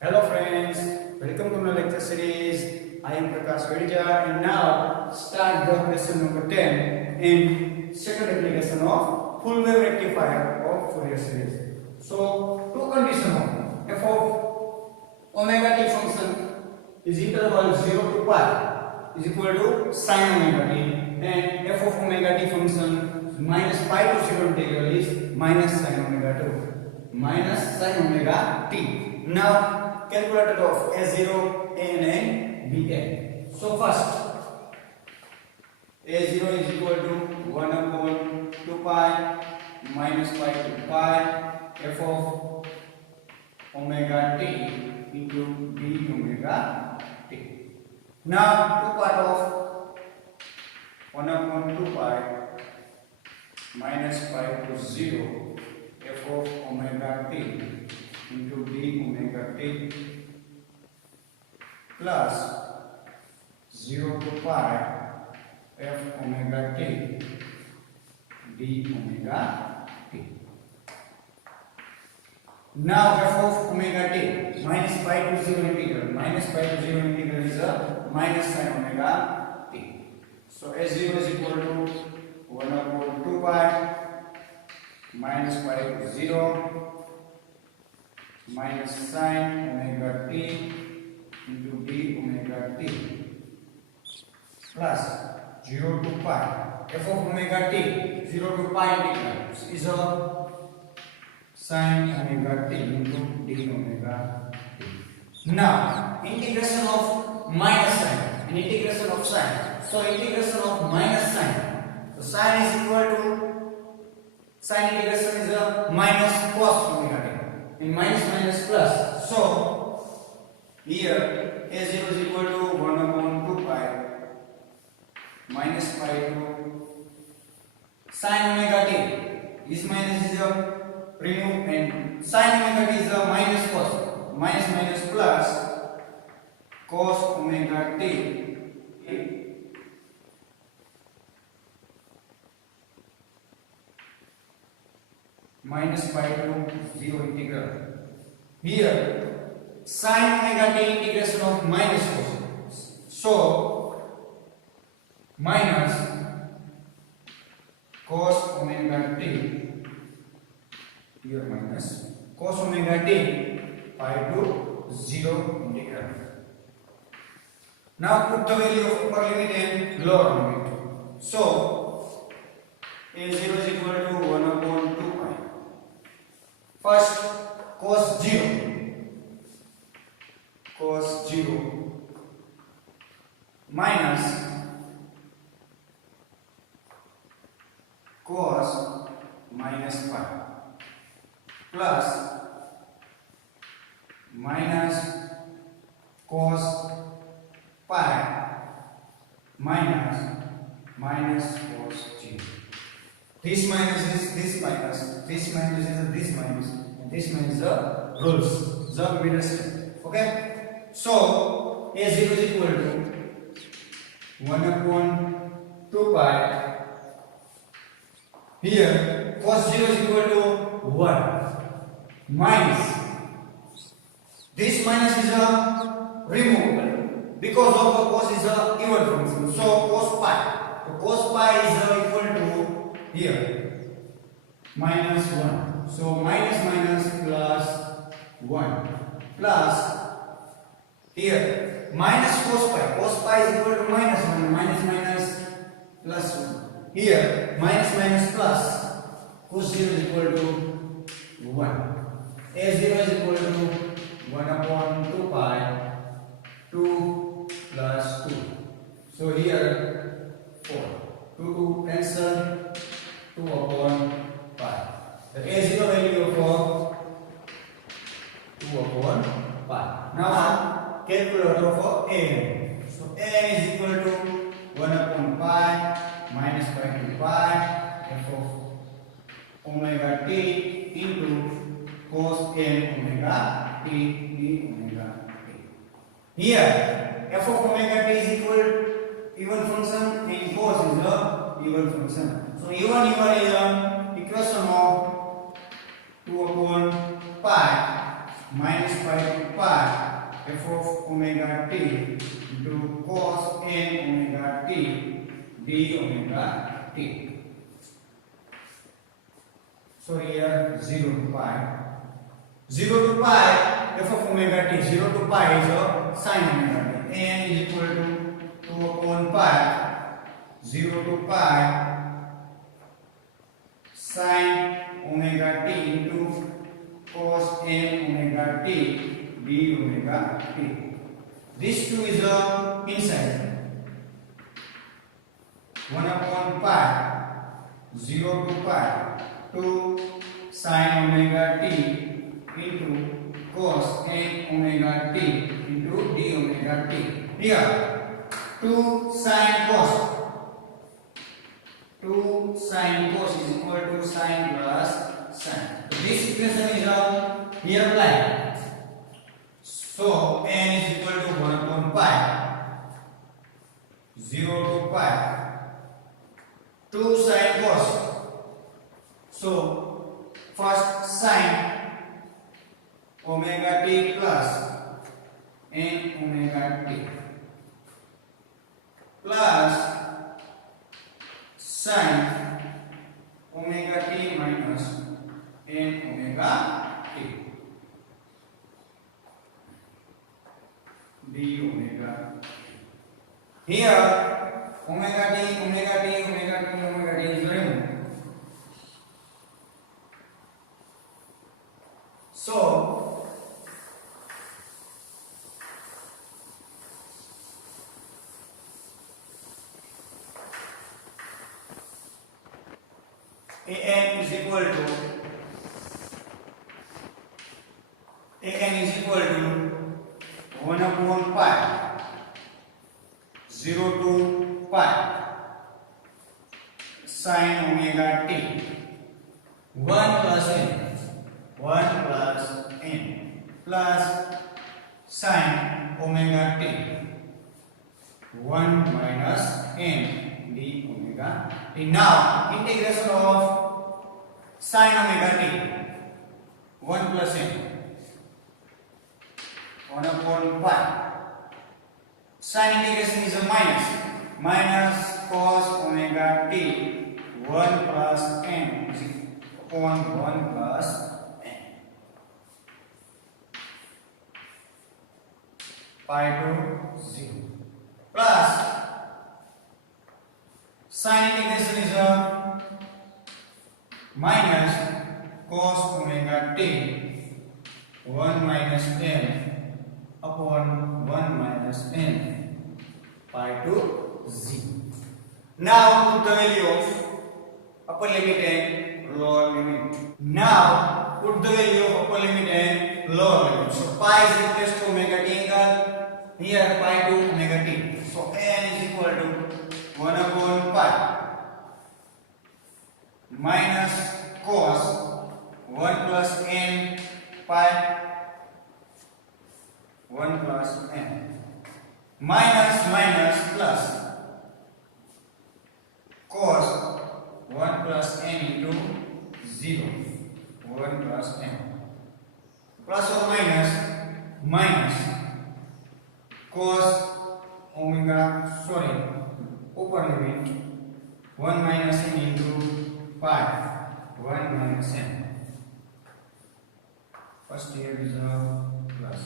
Hello friends, welcome to my lecture series. I am Prakash Vedija and now start the question number 10 in second application of full wave rectifier of Fourier series. So, two conditions of f of omega t function is interval 0 to pi is equal to sin omega t and f of omega t function minus pi to 0 integral is minus sin omega t. Now calculator of A0, AN and BN. So first A0 is equal to 1 upon 2 pi minus pi to pi f of omega t into d omega t. Now two part of 1 upon 2 pi minus pi to 0 f of omega t into d omega t plus 0 to pi f omega t d omega t. Now f of omega t minus pi to 0 integral. Minus pi to 0 integral is a minus sin omega t. So S0 is equal to 1 upon 2 pi minus pi to 0 minus sin omega t into d omega t plus 0 to pi f of omega t 0 to pi integral is a sin omega t into d omega t. Now integration of minus sign and integration of sin. So integration of minus sign. So sin is equal to sin integration is a minus cos omega t. And minus minus plus. So here A0 is equal to 1 upon 2 pi minus pi to sin omega t. This minus is a remove and sin omega t is a minus cos. Minus minus plus cos omega t minus pi to 0 integral. Here sin omega t integration of minus cos. So minus cos omega t, here minus cos omega t pi to 0 integral. Now put the value of upper limit and lower limit. So A0 is equal to 1 upon 2 pi. First cos 0 minus cos minus pi plus minus cos pi minus cos 0. This minus is this minus, this minus is this minus, and this minus is the rules, the middle step. Okay? So A0 is equal to 1 upon 2 pi. Here cos 0 is equal to 1 minus this minus is a removable because of the cos is a even function. So cos pi. So cos pi is equal to here minus 1. So minus minus plus 1 plus here minus cos pi. Cos pi is equal to minus 1. Minus minus plus 1. Here minus minus plus cos 0 is equal to 1. A0 is equal to 1 upon 2 pi 2 plus 2. So here 4. 2 cancel. 2 upon pi. The A0 value of 2 upon pi. Now calculator for AN. So AN is equal to 1 upon pi minus pi to pi f of omega t into cos n omega t d omega t. Here f of omega t is equal even function and cos is the even function. So even is equation of 2 upon pi minus pi to pi f of omega t into cos n omega t d omega t. So here 0 to pi. 0 to pi f of omega t. 0 to pi is a sin omega t. N is equal to 2 upon pi. 0 to pi sin omega t into cos n omega t d omega t. This 2 is inside. 1 upon pi. 0 to pi. 2 sin omega t into cos n omega t into d omega t. Here 2 sin cos. 2 sin cos is equal to sin plus sin. So this equation is here applied. So n is equal to 1 upon pi. 0 to pi. 2 sin cos. So first sin omega t plus n omega t plus sin omega t minus n omega t d omega. Here omega t is removed. So an is equal to 1 upon pi 0 to pi sin omega t 1 plus n plus sin omega t 1 minus n d omega t. Now integration of sin omega t 1 plus n 1 upon pi. Sin integration is a minus cos omega t 1 plus n upon 1 plus n pi to 0 plus sin integration is a minus cos omega t 1 minus n upon 1 minus n pi to 0. Now put the value of upper limit and lower limit. Now put the value of upper limit and lower limit. So pi is equal to omega t angle. Here pi to omega t. So n is equal to 1 upon pi minus cos 1 plus n pi 1 plus n minus plus cos 1 plus n into 0 1 plus n plus or minus cos omega upper limit 1 minus n into pi 1 minus n. First here is a plus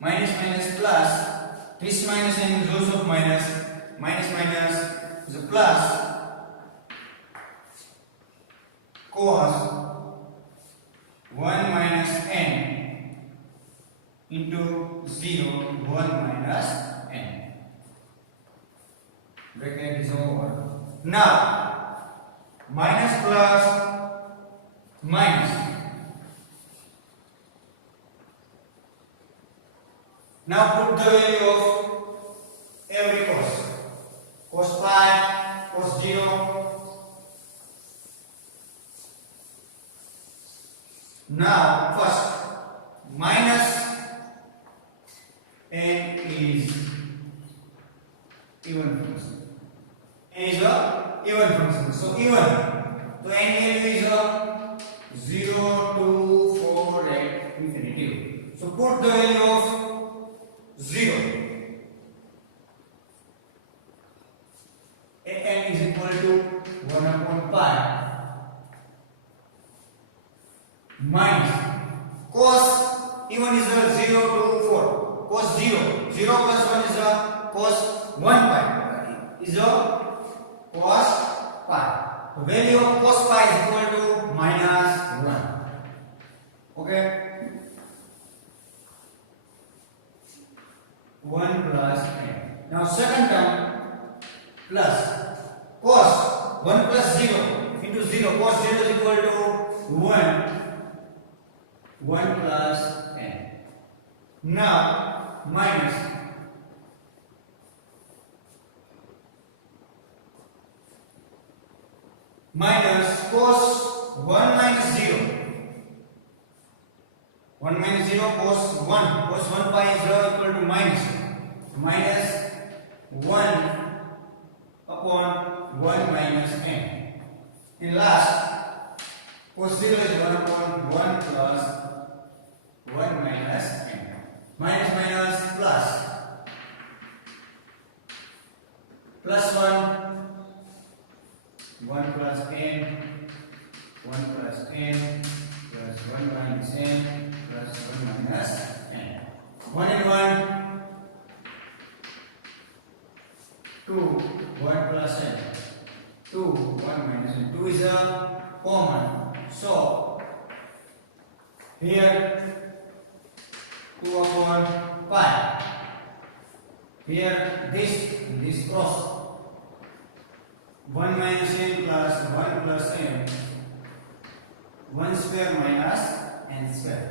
minus plus. This minus n is also minus is a plus cos 1 minus n into 0 1 minus n. Bracket is over. Now minus plus minus. Now put the value of every cos. Cos pi, cos 0. Now first minus n is even function. N is a even function. So even. So n value is a put the value of 0. An is equal to 1 upon pi minus cos, even is a 0 to 4, cos 0, 0 plus 1 is a cos 1 pi, is a cos pi. The value of cos pi is equal to minus 1. Okay, 1 plus n. Now second term plus cos 1 plus 0 into 0, cos 0 is equal to 1 plus n. Now minus cos 1 minus 0, 1 minus 0 cos 1, cos 1 pi is equal to minus 1 upon 1 minus n. And last, cos 0 is 1 upon 1 plus 1 minus n. Minus minus plus 1 plus n, 1 plus n plus 1 minus n plus 1 minus n. 1 and 1, 2, 1 plus n, 2, 1 minus n. 2 is a common. So, here 2 upon pi. Here this cross. 1 minus n plus 1 plus n. 1 square minus n square.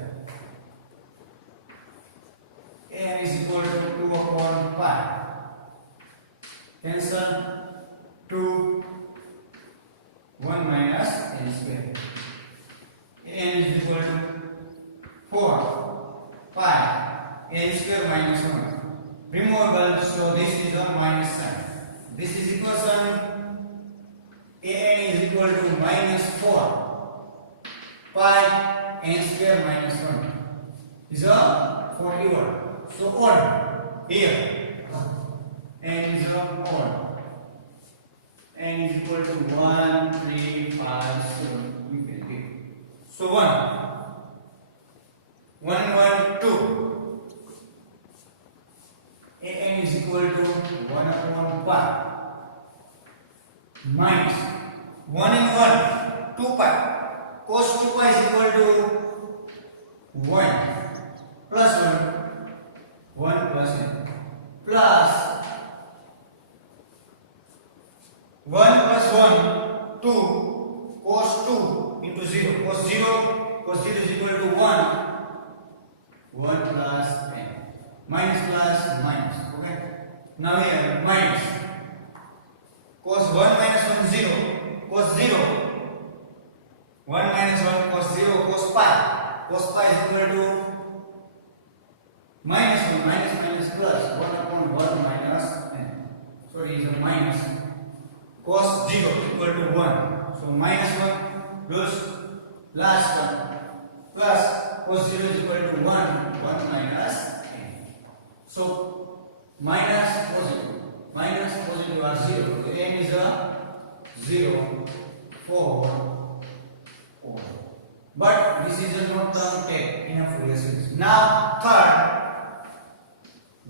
N is equal to 2 upon pi. Cancel 2, 1 minus n square. N is equal to 4 pi n square minus 1. Removable, so this is a minus sign. This is equation n is equal to minus 4 pi n square minus 1 is a 41. So odd here n is a odd. N is equal to 1, 3, 5, 7. You can get. So 1, 1, 2. N is equal to 1 upon pi minus 1 and 1, 2 pi. Cos 2 pi is equal to 1 plus 1 plus n plus 1 plus 1, 2 cos 2 into 0. Cos 0 is equal to 1 plus n. Minus plus minus. Okay. Now here minus cos 1 minus 1 0. Cos 0. 1 minus 1 cos 0 cos pi. Cos pi is equal to minus 1 minus plus 1 upon 1 minus n. So it is a minus. Cos 0 equal to 1. So minus 1 plus last one plus cos 0 is equal to 1 minus n. So minus positive are 0. So n is a 0, 4, 4. But this is a not term take in a Fourier series. Now third,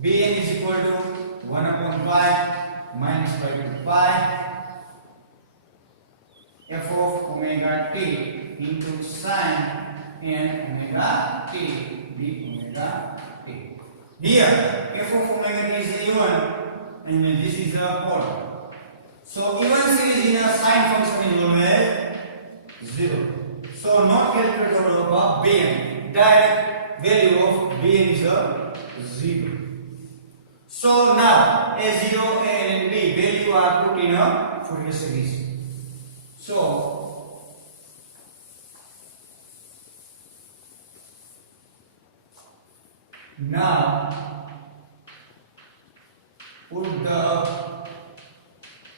Bn is equal to 1 upon pi minus pi to pi f of omega t into sin n omega t d omega t. Here f of omega t is even and this is a odd. So even series in a sine function is always 0. So not calculator of Bn. Direct value of Bn is a 0. So now A0, A and B value are put in a Fourier series. So now put the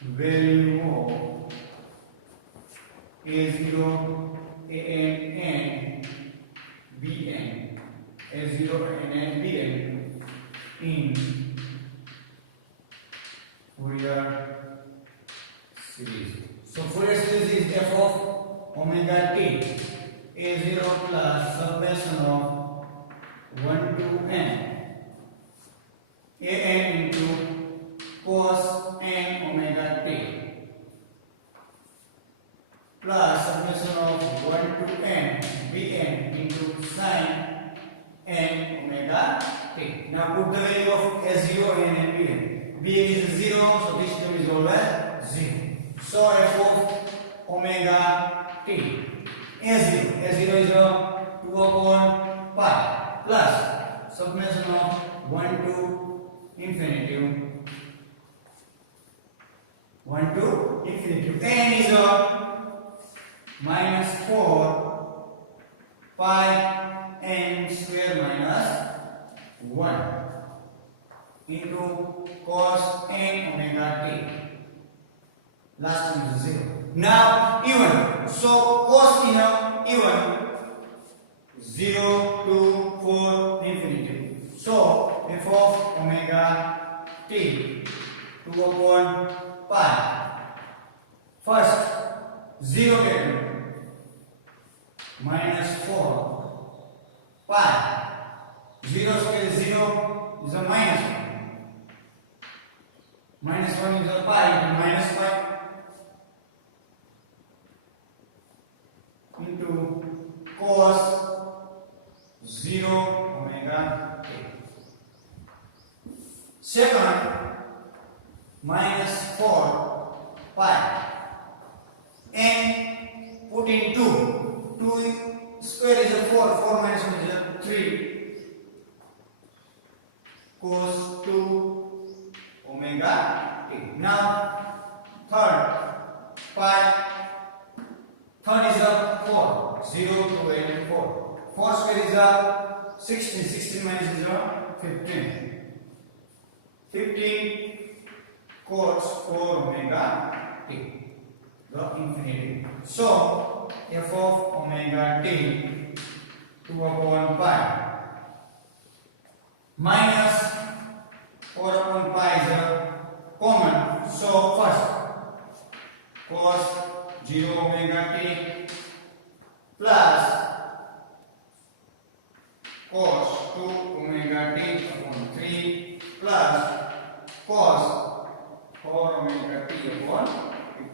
value of A0, A and N, B and A0 and Bn in Fourier series. So Fourier series is f of omega t A0 plus summation of 1 to n an into cos n omega t plus summation of 1 to n bn into sin n omega t. Now put the value of a0 and bn. Bn is 0, so this term is always 0. So f of omega t a0 is 2 upon pi plus summation of 1 to infinity 1 to infinity. N is minus 4 pi n square minus 1 into cos n omega t. Last one is 0. Now even. So cos in even 0 to 4 infinity. So f of omega t 2 upon pi. First 0 value minus 4 pi. 0 square is 0 is a minus 1. Minus 1 is a pi into minus pi into cos 0 omega t. Second, minus 4 pi and put in 2. 2 square is a 4. 4 minus 1 is a 3. Cos 2 omega t. Now, third, pi. Third is a 4. 0 to 8 4. 4 square is a 16. 16 minus is a 15. 15 cos 4 omega t. The infinity. So, f of omega t 2 upon pi minus 4 upon pi is a common. So, first cos 0 omega t plus cos 2 omega t upon 3 plus cos 4 omega t upon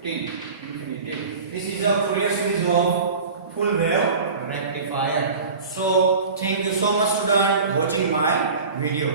15 infinity. This is a Fourier series of full wave rectifier. So thank you so much students watching my video.